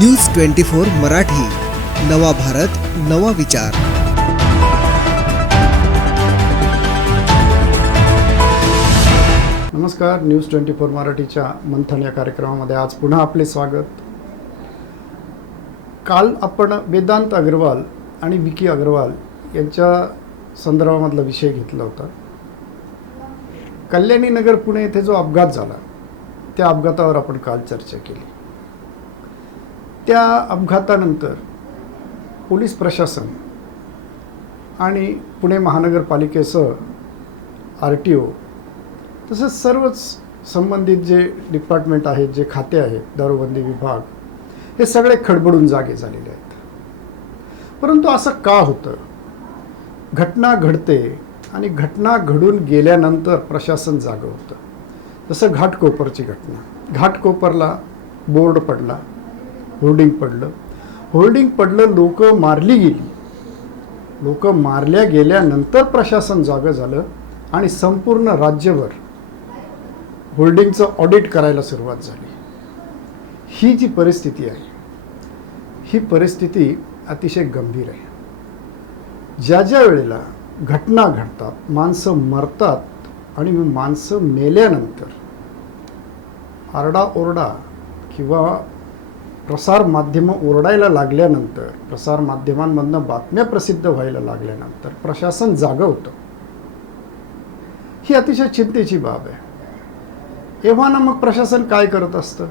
News 24 Marathi, नवा भारत, नवा विचार. नमस्कार. न्यूज 24 मराठीच्या मंथन या कार्यक्रमामध्ये आज पुन्हा आपले स्वागत. काल आपण वेदांत अग्रवाल आणि विकी अग्रवाल यांच्या संदर्भामधला विषय घेतला होता. कल्याणी नगर पुणे येथे जो अपघात झाला त्या अपघातावर आपण काल चर्चा केली. त्या अपघातानंतर पोलीस प्रशासन आणि पुणे महानगरपालिकेसह RTO तसंच सर्वच संबंधित जे डिपार्टमेंट आहेत, जे खाते आहेत, दारूबंदी विभाग, हे सगळे खडबडून जागे झालेले आहेत. परंतु असं का होतं? घटना घडते आणि घटना घडून गेल्यानंतर प्रशासन जागं होतं. जसं घाटकोपरची घटना. घाटकोपरला बोर्ड पडला, होर्डिंग पडलं, लोक मारली गेली. लोक मारल्या गेल्यानंतर प्रशासन जागं झालं आणि संपूर्ण राज्यभर होल्डिंगचं ऑडिट करायला सुरुवात झाली. ही जी परिस्थिती आहे, ही परिस्थिती अतिशय गंभीर आहे. ज्या वेळेला घटना घडतात, माणसं मरतात आणि माणसं मेल्यानंतर आरडाओरडा किंवा प्रसार माध्यमं ओरडायला लागल्यानंतर, प्रसार माध्यमांमधनं बातम्या प्रसिद्ध व्हायला लागल्यानंतर प्रशासन जागं होतं. ही अतिशय चिंतेची बाब आहे. एव्हाना मग प्रशासन काय करत असतं?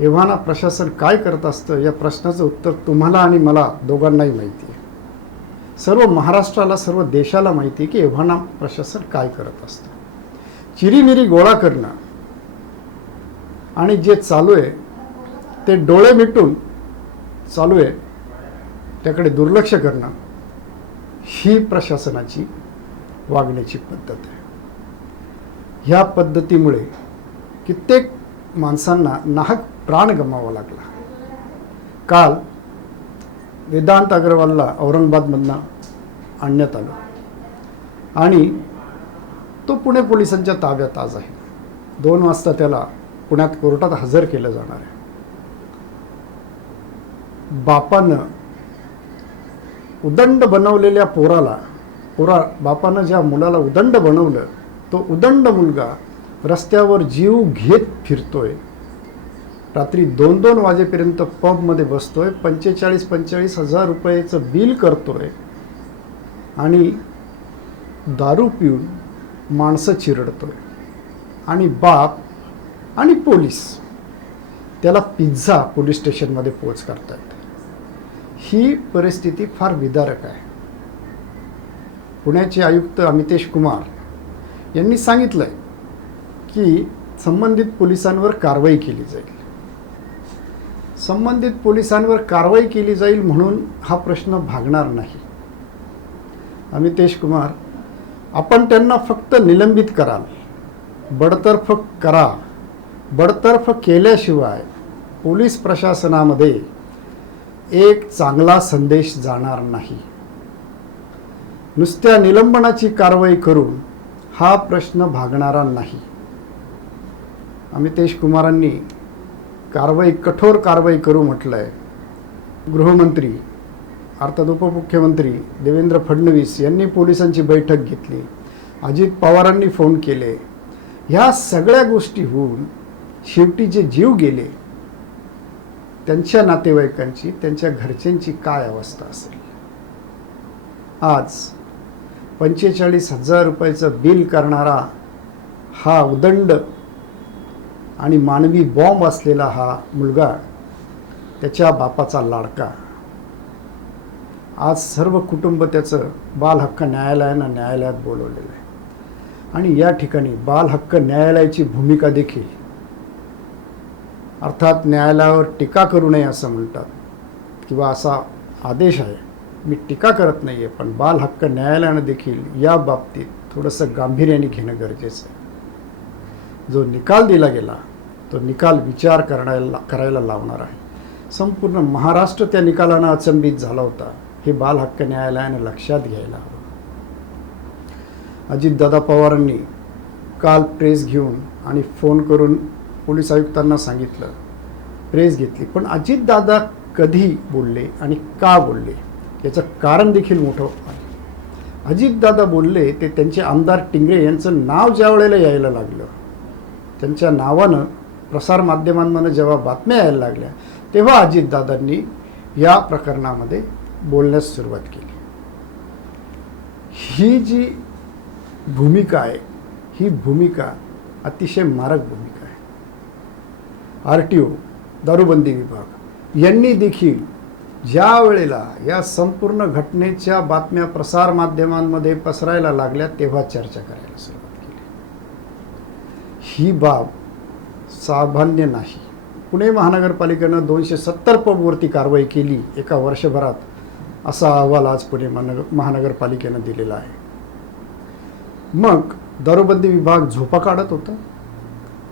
एव्हाना प्रशासन काय करत असतं या प्रश्नाचं उत्तर तुम्हाला आणि मला दोघांनाही माहिती आहे. सर्व महाराष्ट्राला, सर्व देशाला माहिती आहे की एव्हाना प्रशासन काय करत असतं. चिरीमिरी गोळा करणं आणि जे चालू आहे ते डोळे मिटून चालू आहे त्याकडे दुर्लक्ष करणं, ही प्रशासनाची वागण्याची पद्धत आहे. ह्या पद्धतीमुळे कित्येक माणसांना नाहक प्राण गमावा लागला. काल वेदांत अग्रवालला औरंगाबादमधनं आणण्यात आलं आणि तो पुणे पोलिसांच्या ताब्यात आज आहे. 2 वाजता त्याला पुण्यात कोर्टात हजर केलं जाणार आहे. बापानं उदंड बनवलेल्या बापानं ज्या मुलाला उदंड बनवलं, तो उदंड मुलगा रस्त्यावर जीव घेत फिरतोय. रात्री 2-2 वाजेपर्यंत पबमध्ये बसतोय, 45,000 हजार रुपयाचं बिल करतोय आणि दारू पिऊन माणसं चिरडतोय. आणि बाप आणि पोलीस त्याला पिझ्झा पोलीस स्टेशनमध्ये पोच करतात. ही परिस्थिती फार विदारक आहे. पुण्याचे आयुक्त अमितेश कुमार यांनी सांगितलं आहे की संबंधित पोलिसांवर कारवाई केली जाईल. संबंधित पोलिसांवर कारवाई केली जाईल म्हणून हा प्रश्न भागणार नाही. अमितेश कुमार, आपण त्यांना फक्त निलंबित कराल, बडतर्फ करा. बडतर्फ केल्याशिवाय पोलीस प्रशासनामध्ये एक चांगला संदेश जाणार नाही. नुसत्या निलंबनाची कारवाई करून हा प्रश्न भागणारा नाही. अमितेश कुमारांनी कठोर कारवाई करू म्हटलं आहे. गृहमंत्री अर्थात उपमुख्यमंत्री देवेंद्र फडणवीस यांनी पोलिसांची बैठक घेतली. अजित पवारांनी फोन केले. ह्या सगळ्या गोष्टी होऊन शेवटी जे जीव गेले त्यांच्या नातेवाईकांची, त्यांच्या घरच्यांची काय अवस्था असेल? आज 45,000 रुपयाचं बिल करणारा हा उदंड आणि मानवी बॉम्ब असलेला हा मुलगा, त्याच्या बापाचा लाडका, आज सर्व कुटुंब त्याचं बाल हक्क न्यायालयात बोलवलेलं आहे. आणि या ठिकाणी बाल हक्क न्यायालयाची भूमिका देखील, अर्थात न्यायालयावर टीका करू नये असं म्हणतात किंवा असा आदेश आहे, मी टीका करत नाही आहे, पण बाल हक्क न्यायालयानं देखील या बाबतीत थोडंसं गांभीर्याने घेणं गरजेचं आहे. जो निकाल दिला गेला तो निकाल विचार करायला लावणार आहे. संपूर्ण महाराष्ट्र त्या निकालानं अचंबित झाला होता. हे बाल हक्क न्यायालयानं लक्षात घ्यायला हवं. अजितदादा पवारांनी काल प्रेस घेऊन आणि फोन करून पोलीस आयुक्तांना सांगितलं प्रेस घेतली. पण अजितदादा कधी बोलले आणि का बोलले याचं कारण देखील मोठं आहे. अजितदादा बोलले ते त्यांचे आमदार टिंगरे यांचं नाव ज्या वेळेला यायला लागलं, त्यांच्या नावानं प्रसारमाध्यमांमध्ये जेव्हा बातम्या यायला लागल्या, तेव्हा अजितदादांनी या प्रकरणामध्ये बोलण्यास सुरुवात केली. ही जी भूमिका आहे, ही भूमिका अतिशय मारक भूमिका आहे. RTO दारूबंदी विभाग यांनी देखील ज्या वेळेला या संपूर्ण घटनेच्या बातम्या प्रसारमाध्यमांमध्ये पसरायला लागल्या, तेव्हा चर्चा करायला सुरुवात केली. ही बाब सामान्य नाही. पुणे महानगरपालिकेनं 270 पबवरती कारवाई केली एका वर्षभरात, असा अहवाल आज पुणे महानगरपालिकेनं दिलेला आहे. मग दारूबंदी विभाग झोपा काढत होता.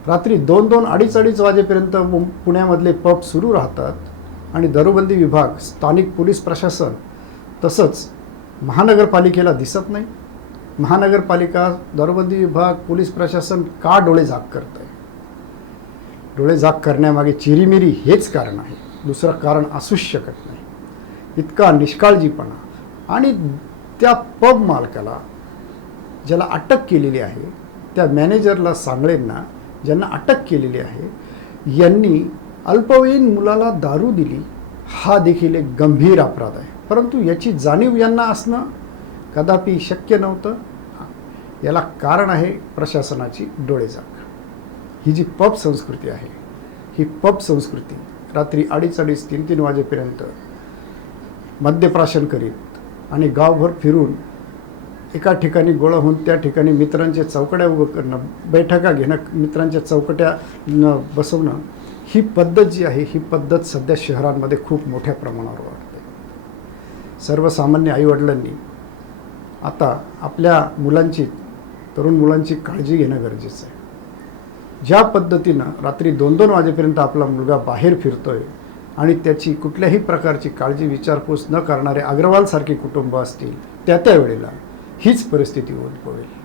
रात्री 2-2, 2:30 वाजेपर्यंत पुण्यामधले पब सुरू राहतात आणि दारूबंदी विभाग, स्थानिक पोलीस प्रशासन तसंच महानगरपालिकेला दिसत नाही. महानगरपालिका, दारूबंदी विभाग, पोलीस प्रशासन का डोळे झाक करत आहे? डोळे झाक करण्यामागे चिरीमिरी हेच कारण आहे, दुसरं कारण असूच शकत नाही. इतका निष्काळजीपणा. आणि त्या पब मालकाला ज्याला अटक केलेली आहे, त्या मॅनेजरला, सांगळेंना ज्यांना अटक केलेली आहे, यांनी अल्पवयीन मुलाला दारू दिली, हा देखील एक गंभीर अपराध आहे. परंतु याची जाणीव यांना असणं कदापि शक्य नव्हतं. याला कारण आहे प्रशासनाची डोळेझाक. ही जी पब संस्कृती आहे, ही पब संस्कृती रात्री 2:30, 3-3 वाजेपर्यंत मद्यप्राशन करीत आणि गावभर फिरून एका ठिकाणी गोळा होऊन त्या ठिकाणी मित्रांच्या चौकट्या उभं करणं, बैठका घेणं, मित्रांच्या चौकट्या बसवणं, ही पद्धत जी आहे, ही पद्धत सध्या शहरांमध्ये खूप मोठ्या प्रमाणावर वाढते. सर्वसामान्य आईवडिलांनी आता आपल्या मुलांची, तरुण मुलांची काळजी घेणं गरजेचं आहे. ज्या पद्धतीनं रात्री 2-2 वाजेपर्यंत आपला मुलगा बाहेर फिरतोय आणि त्याची कुठल्याही प्रकारची काळजी विचारपूस न करणारे अग्रवालसारखी कुटुंब असतील, त्या वेळेला हीच परिस्थिती उद्भवेल.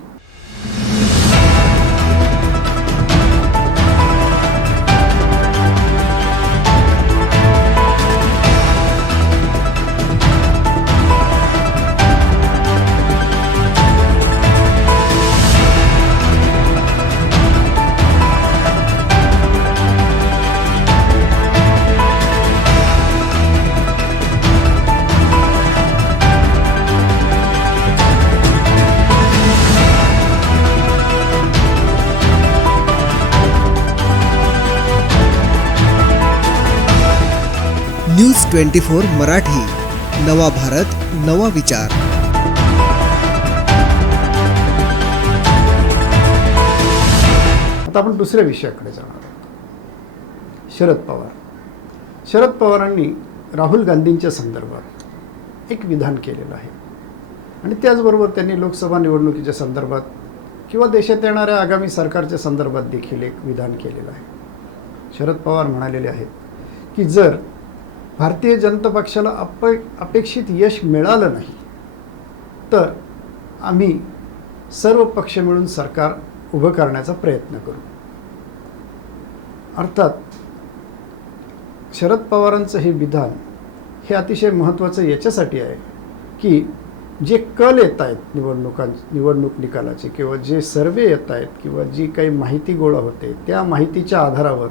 न्यूज 24 मराठी, नवा भारत, नवा विचार. आता आपण दुसऱ्या विषयाकडे जाणार आहोत. शरद पवारांनी राहुल गांधींच्या संदर्भात एक विधान केलेलं आहे आणि त्याचबरोबर त्यांनी लोकसभा निवडणुकीच्या संदर्भात किंवा देशात येणाऱ्या आगामी सरकारच्या संदर्भात देखील एक विधान केलेलं आहे. शरद पवार म्हणालेले आहेत की जर भारतीय जनता पक्षाला अपेक्षित यश मिळालं नाही तर आम्ही सर्व पक्ष मिळून सरकार उभं करण्याचा प्रयत्न करू. अर्थात शरद पवारांचं हे विधान हे अतिशय महत्त्वाचं याच्यासाठी आहे की जे कल येत आहेत निवडणूक निकालाचे किंवा जे सर्वे येत आहेत किंवा जी काही माहिती गोळा होते, त्या माहितीच्या आधारावर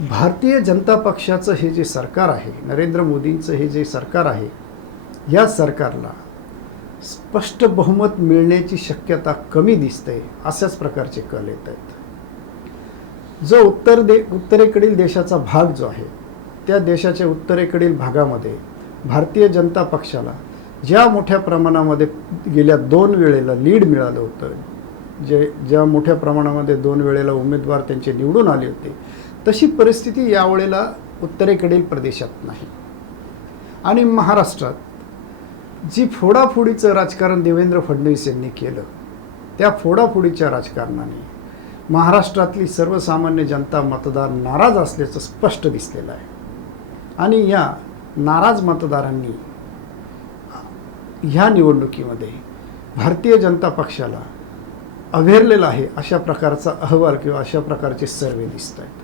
भारतीय जनता पक्षाचं हे जे सरकार आहे, नरेंद्र मोदींचं हे जे सरकार आहे, या सरकारला स्पष्ट बहुमत मिळण्याची शक्यता कमी दिसते, अशाच प्रकारचे कल येत आहेत. जो उत्तरेकडील देशाचा भाग जो आहे, त्या देशाच्या उत्तरेकडील भागामध्ये भारतीय जनता पक्षाला ज्या मोठ्या प्रमाणामध्ये गेल्या 2 वेळेला लीड मिळालं होतं, ज्या मोठ्या प्रमाणामध्ये 2 वेळेला उमेदवार त्यांचे निवडून आले होते, तशी परिस्थिती यावेळेला उत्तरेकडील प्रदेशात नाही. आणि महाराष्ट्रात जी फोडाफोडीचं राजकारण देवेंद्र फडणवीस यांनी केलं, त्या फोडाफोडीच्या राजकारणाने महाराष्ट्रातली सर्वसामान्य जनता, मतदार नाराज असल्याचं स्पष्ट दिसलेलं आहे. आणि या नाराज मतदारांनी ह्या निवडणुकीमध्ये भारतीय जनता पक्षाला अव्हेरलेला आहे अशा प्रकारचा अहवाल किंवा अशा प्रकारचे सर्वे दिसत आहेत.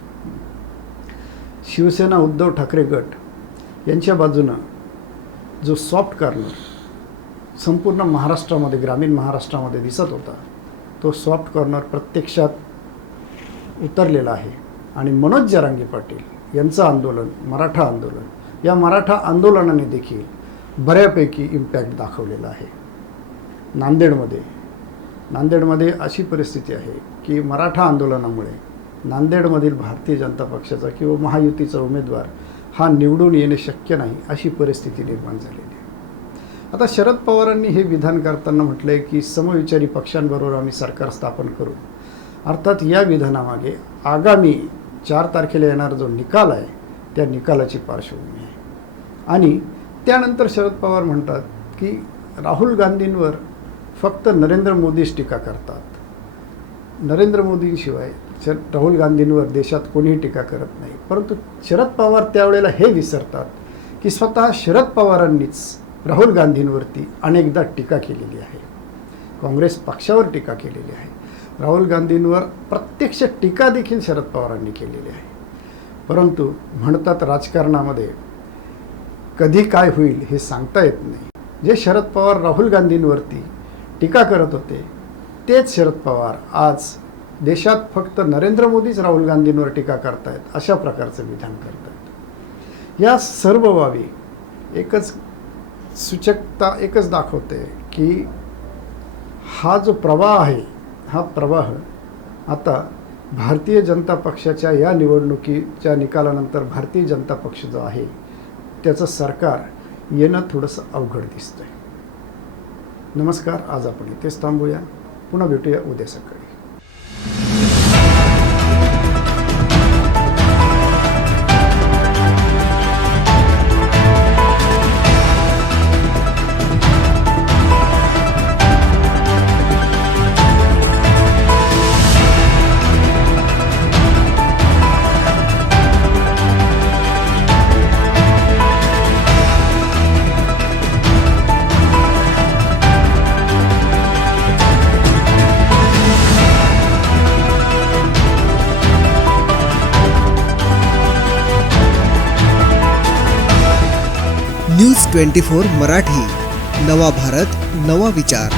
शिवसेना उद्धव ठाकरे गट यांच्या बाजूनं जो सॉफ्ट कॉर्नर संपूर्ण महाराष्ट्रामध्ये, ग्रामीण महाराष्ट्रामध्ये दिसत होता, तो सॉफ्ट कॉर्नर प्रत्यक्षात उतरलेला आहे. आणि मनोज जरांगे पाटील यांचं आंदोलन, मराठा आंदोलन, या मराठा आंदोलनाने देखील बऱ्यापैकी इम्पॅक्ट दाखवलेला आहे. नांदेडमध्ये अशी परिस्थिती आहे की मराठा आंदोलनामुळे नांदेडमधील भारतीय जनता पक्षाचा किंवा महायुतीचा उमेदवार हा निवडून येणे शक्य नाही, अशी परिस्थिती निर्माण झालेली आहे. आता शरद पवारांनी हे विधान करताना म्हटलं आहे की समविचारी पक्षांबरोबर आम्ही सरकार स्थापन करू. अर्थात या विधानामागे आगामी 4 तारखेला येणारा जो निकाल आहे त्या निकालाची पार्श्वभूमी आहे. आणि त्यानंतर शरद पवार म्हणतात की राहुल गांधींवर फक्त नरेंद्र मोदीच टीका करतात. नरेंद्र मोदींशिवाय राहुल गांधींवर देशात कोणीही टीका करत नाही. परंतु शरद पवार त्यावेळेला हे विसरतात की स्वतः शरद पवारांनीच राहुल गांधींवरती अनेकदा टीका केलेली आहे. काँग्रेस पक्षावर टीका केलेली आहे. राहुल गांधींवर प्रत्यक्ष टीका देखील शरद पवारांनी केलेली आहे. परंतु म्हणतात राजकारणामध्ये कधी काय होईल हे सांगता येत नाही. जे शरद पवार राहुल गांधींवरती टीका करत होते तेच शरद पवार आज देशात फक्त नरेंद्र मोदीच राहुल गांधींवर टीका करतायत, अशा प्रकारचं विधान करतायत. या सर्व बाबी एकच सूचकता एकच दाखवते की हा जो प्रवाह आहे, हा प्रवाह आता भारतीय जनता पक्षाच्या या निवडणुकीच्या निकालानंतर भारतीय जनता पक्ष जो आहे त्याचं सरकार येणं थोडंसं अवघड दिसतंय. नमस्कार, आज आपण इथेच थांबूया. पुन्हा भेटूया उद्या सकाळी. न्यूज 24 मराठी, नवा भारत, नवा विचार.